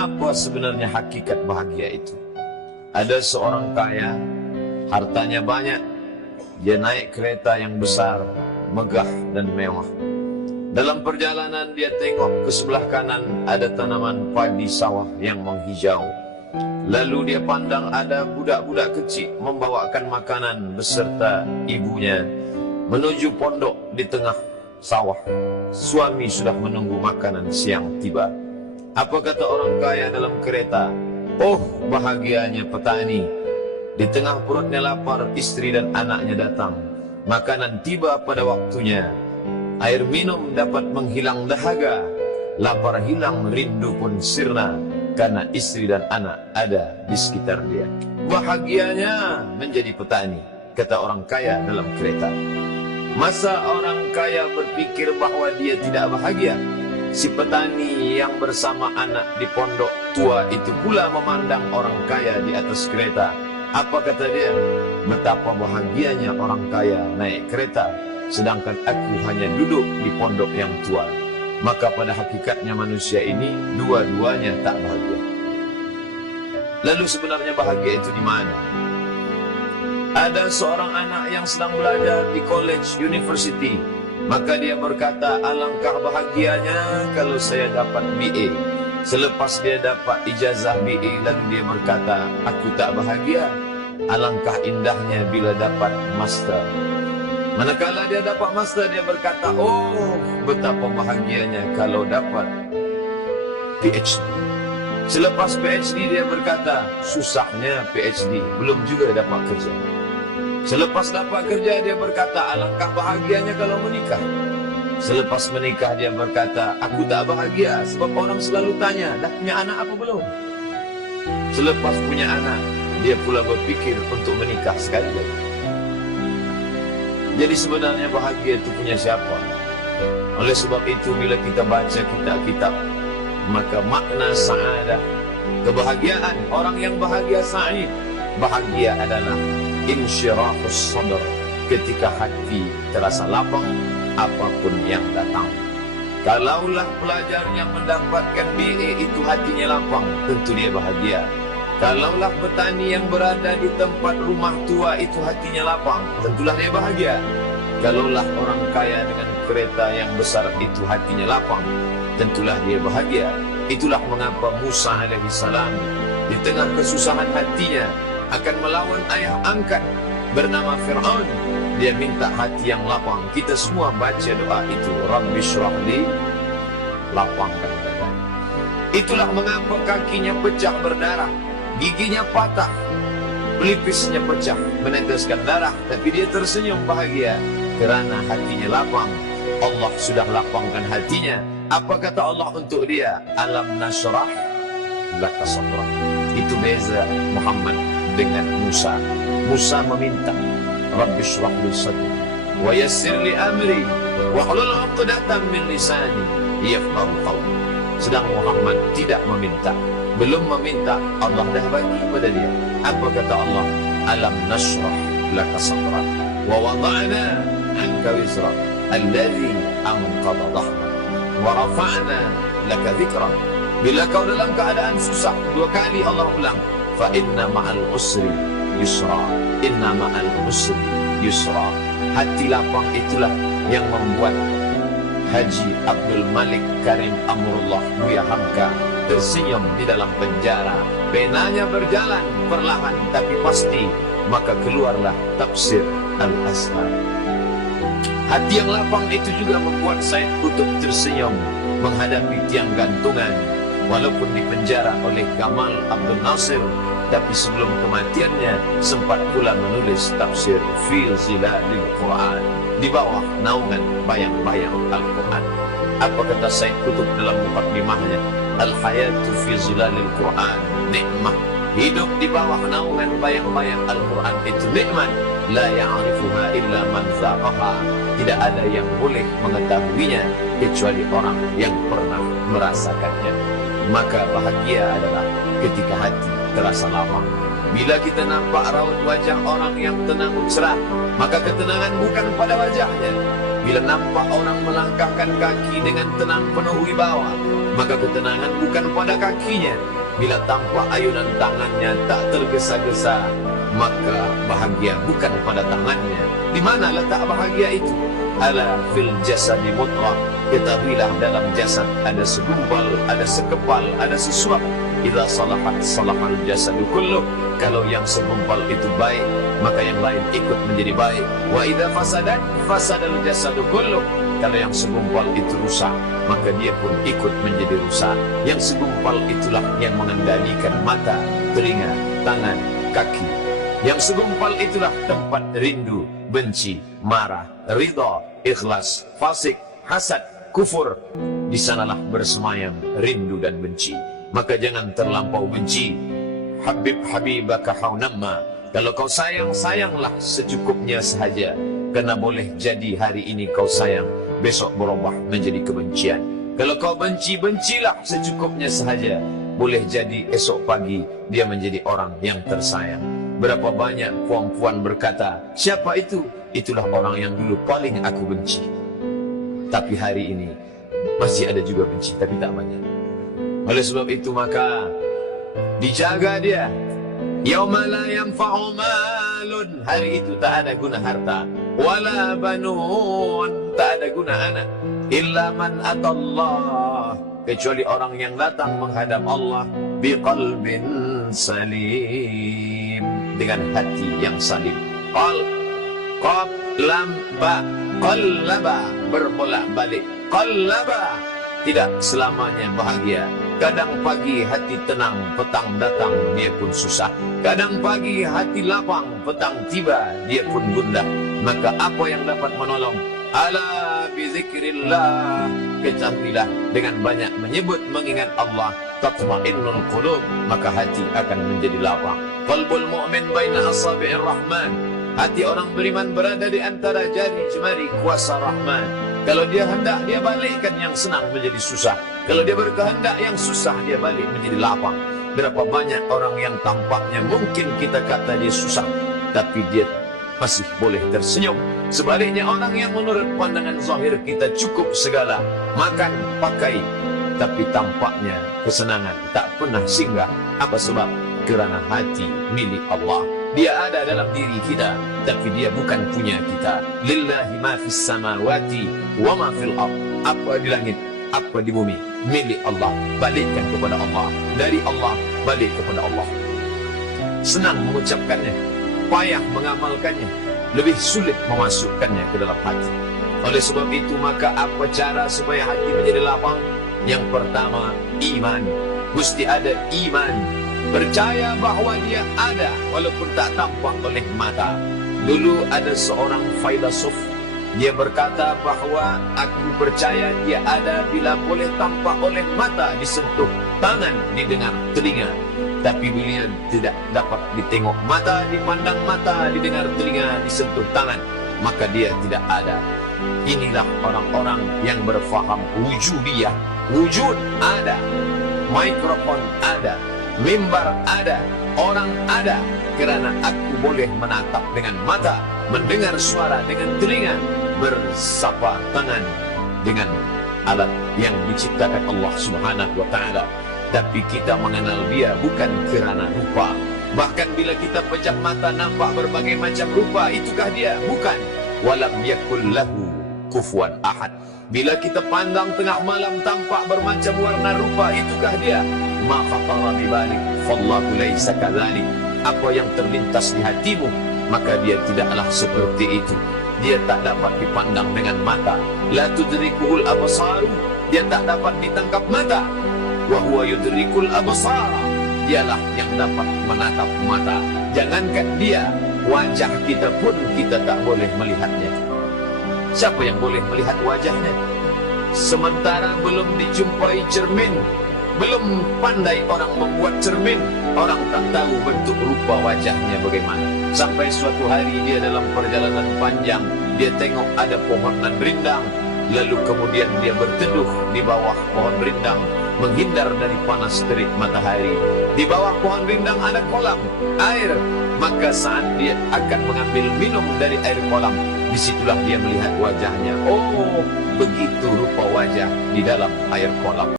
Apa sebenarnya hakikat bahagia itu? Ada seorang kaya, hartanya banyak, dia naik kereta yang besar, megah dan mewah. Dalam perjalanan dia tengok ke sebelah kanan ada tanaman padi sawah yang menghijau. Lalu dia pandang ada budak-budak kecil membawakan makanan beserta ibunya menuju pondok di tengah sawah. Suami sudah menunggu makanan siang tiba. Apa kata orang kaya dalam kereta? Oh, bahagianya petani. Di tengah perutnya lapar, istri dan anaknya datang. Makanan tiba pada waktunya. Air minum dapat menghilang dahaga. Lapar hilang, rindu pun sirna. Karena istri dan anak ada di sekitar dia. Bahagianya menjadi petani, kata orang kaya dalam kereta. Masa orang kaya berpikir bahwa dia tidak bahagia? Si petani yang bersama anak di pondok tua itu pula memandang orang kaya di atas kereta. Apa kata dia? Betapa bahagianya orang kaya naik kereta, sedangkan aku hanya duduk di pondok yang tua. Maka pada hakikatnya manusia ini dua-duanya tak bahagia. Lalu sebenarnya bahagia itu di mana? Ada seorang anak yang sedang belajar di college university. Maka dia berkata, alangkah bahagianya kalau saya dapat BA. Selepas dia dapat ijazah BA, lalu dia berkata, aku tak bahagia. Alangkah indahnya bila dapat master. Manakala dia dapat master, dia berkata, oh, betapa bahagianya kalau dapat PhD. Selepas PhD dia berkata, susahnya PhD, belum juga dapat kerja. Selepas dapat kerja dia berkata, alangkah bahagianya kalau menikah. Selepas menikah dia berkata, aku tak bahagia sebab orang selalu tanya, dah punya anak apa belum? Selepas punya anak, dia pula berpikir untuk menikah sekali lagi. Jadi sebenarnya bahagia itu punya siapa? Oleh sebab itu bila kita baca kitab-kitab, maka makna sa'adah, kebahagiaan, orang yang bahagia sa'id, bahagia adalah insyirahus sadr, ketika hati terasa lapang apapun yang datang. Kalaulah pelajar yang mendapatkan BA itu hatinya lapang, tentu dia bahagia. Kalaulah petani yang berada di tempat rumah tua itu hatinya lapang, tentulah dia bahagia. Kalaulah orang kaya dengan kereta yang besar itu hatinya lapang, tentulah dia bahagia. Itulah mengapa Musa alaihissalam di tengah kesusahan hatinya akan melawan ayah angkat bernama Fir'aun. Dia minta hati yang lapang. Kita semua baca doa itu, Rabbi syrahli, lapangkan dada. Itulah mengapa kakinya pecah berdarah, giginya patah, pelipisnya pecah meneteskan darah, tapi dia tersenyum bahagia kerana hatinya lapang. Allah sudah lapangkan hatinya. Apa kata Allah untuk dia? Alam nashrah laka sadrak. Itu beza Muhammad dengan Musa. Musa meminta, Rabbi shrah li sadri wa yassir li amri wahlul 'uqdatam min lisani yafqahu qawli. Sedang Muhammad tidak meminta, belum meminta, Allah dah bagi pada dia. Apa kata Allah? Alam nashrah laka sadrak wa wada'na 'anka wizrak alladhi anqadha dhahrak wa rafa'na laka dhikrak. Bila kau dalam keadaan susah, dua kali Allah ulang, fa inna ma'al usri yusra, inna ma'al usri yusra. Hati lapang itulah yang membuat Haji Abdul Malik Karim Amrullah Buya Hamka tersenyum di dalam penjara. Penanya berjalan perlahan tapi pasti, maka keluarlah tafsir Al-Azhar. Hati yang lapang itu juga membuat Said Qutb tersenyum menghadapi tiang gantungan. Walaupun dipenjara oleh Gamal Abdul Nasir, tapi sebelum kematiannya sempat pula menulis tafsir Fi Zilalil Quran, di bawah naungan bayang-bayang Al-Quran. Apa kata Said Qutb dalam muqaddimahnya? Al-hayatu fi zilalil Quran nikmah. Hidup di bawah naungan bayang-bayang Al-Quran itu nikmat. La ya'rifuha illa man zaqaha. Tidak ada yang boleh mengetahuinya kecuali orang yang pernah merasakannya. Maka bahagia adalah ketika hati terasa lapang. Bila kita nampak raut wajah orang yang tenang cerah, maka ketenangan bukan pada wajahnya. Bila nampak orang melangkahkan kaki dengan tenang penuh wibawa, maka ketenangan bukan pada kakinya. Bila tampak ayunan tangannya tak tergesa-gesa, maka bahagia bukan pada tangannya. Di mana letak bahagia itu? Ala fil jasadi mudghah. Ketahuilah dalam jasad ada segumpal, ada sekepal, ada sesuap. Idza salahat salahal jasadu kulluh. Kalau yang segumpal itu baik, maka yang lain ikut menjadi baik. Wa idza fasadat fasadal jasadu kulluh. Kalau yang segumpal itu rusak, maka dia pun ikut menjadi rusak. Yang segumpal itulah yang mengendalikan mata, telinga, tangan, kaki. Yang segumpal itulah tempat rindu, benci, marah, ridha, ikhlas, fasik, hasad, kufur. Di sanalah bersemayam rindu dan benci. Maka jangan terlampau benci. Habib habibaka haunamma. Kalau kau sayang, sayanglah secukupnya sahaja. Karena boleh jadi hari ini kau sayang, besok berubah menjadi kebencian. Kalau kau benci, bencilah secukupnya sahaja. Boleh jadi esok pagi dia menjadi orang yang tersayang. Berapa banyak puan-puan berkata, siapa itu? Itulah orang yang dulu paling aku benci. Tapi hari ini masih ada juga benci, tapi tak banyak. Oleh sebab itu maka dijaga dia. Yauma la yanfa'u malun. Hari itu tak ada guna harta, wala banun, tak ada guna anak, illa man atallah, kecuali orang yang datang menghadap Allah biqalbin salim, dengan hati yang salim. Qaf lam ba, qallaba, berbolak-balik. Qallaba, tidak selamanya bahagia. Kadang pagi hati tenang, petang datang dia pun susah. Kadang pagi hati lapang, petang tiba dia pun gundah. Maka apa yang dapat menolong? Ala bizikrillah. Ketahuilah dengan banyak menyebut mengingat Allah, tatma'innul qulub, maka hati akan menjadi lapang. Qalbul mu'min baina asabi'ir rahman. Hati orang beriman berada di antara jari jemari kuasa Rahman. Kalau dia hendak, dia balikkan yang senang menjadi susah. Kalau dia berkehendak yang susah, dia balik menjadi lapang. Berapa banyak orang yang tampaknya mungkin kita kata dia susah, tapi dia masih boleh tersenyum. Sebaliknya orang yang menurut pandangan zahir kita cukup segala, makan, pakai, tapi tampaknya kesenangan tak pernah singgah. Apa sebab? Kerana hati milik Allah. Dia ada dalam diri kita, tapi dia bukan punya kita. Lillahi ma fis samawati wa ma fil ard. Apa di langit, apa di bumi, milik Allah. Balikkan kepada Allah. Dari Allah, balik kepada Allah. Senang mengucapkannya, payah mengamalkannya, lebih sulit memasukkannya ke dalam hati. Oleh sebab itu maka apa cara supaya hati menjadi lapang? Yang pertama, iman. Mesti ada iman. Percaya bahawa dia ada walaupun tak tampak oleh mata. Dulu ada seorang filosof, dia berkata bahawa aku percaya dia ada bila boleh tampak oleh mata, disentuh tangan, didengar telinga. Tapi bila tidak dapat ditengok mata, dipandang mata, didengar telinga, disentuh tangan, maka dia tidak ada. Inilah orang-orang yang berfaham wujudiyah. Wujud ada, mikrofon ada, mimbar ada, orang ada, kerana aku boleh menatap dengan mata, mendengar suara dengan telinga, bersapa tangan dengan alat yang diciptakan Allah Subhanahu wa ta'ala. Tapi kita mengenal dia bukan kerana rupa. Bahkan bila kita pejam mata nampak berbagai macam rupa, itukah dia? Bukan. Walam yakul lahu kufuwan ahad. Bila kita pandang tengah malam tampak bermacam warna rupa, itukah dia? Ma khatara bi balik fallahu laisa kadzalik. Apa yang terlintas di hatimu, maka dia tidaklah seperti itu. Dia tak dapat dipandang dengan mata. La tudrikuhul absaru. Dia tak dapat ditangkap mata. Wa huwa yudrikul absara. Dialah yang dapat menatap mata. Jangankan dia, wajah kita pun kita tak boleh melihatnya. Siapa yang boleh melihat wajahnya? Sementara belum dijumpai cermin, belum pandai orang membuat cermin, orang tak tahu bentuk rupa wajahnya bagaimana. Sampai suatu hari dia dalam perjalanan panjang, dia tengok ada pohonan rindang, lalu kemudian dia berteduh di bawah pohon rindang, menghindar dari panas terik matahari. Di bawah pohon rindang ada kolam air, maka saat dia akan mengambil minum dari air kolam, disitulah dia melihat wajahnya. Oh, begitu rupa wajah di dalam air kolam.